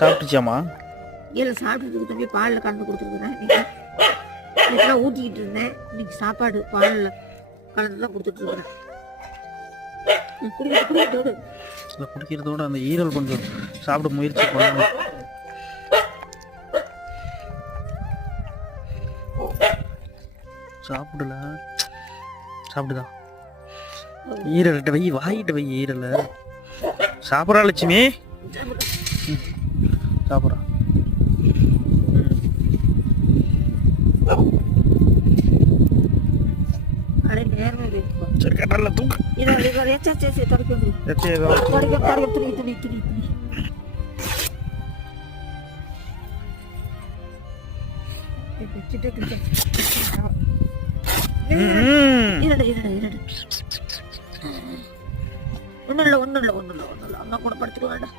சாப்பிட்டுச்சாமா? இல்லை சாப்பிட்டுட்டு தம்பி பாலில் கலந்து கொடுத்துருக்குறேன். இன்னைக்கு ஊற்றிக்கிட்டு இருந்தேன். இன்னைக்கு சாப்பாடு பாலில் கலந்து தான் கொடுத்துட்ருக்குறேன். குடிக்கிறதோட அந்த ஈரல் கொஞ்சம் சாப்பிட முயற்சி பண்ணணும். சாப்பிடல, சாப்பிடுதான். ஈரல்கிட்ட வை, வாங்கிட்டு வை ஈரலை. சாப்பிட்றா லட்சுமி, சாப்பிட்றா. சரி கட்டல தூக்கு. ஒன்னும் இல்லை அண்ணா கூட படுத்துக்க வேண்டாம்.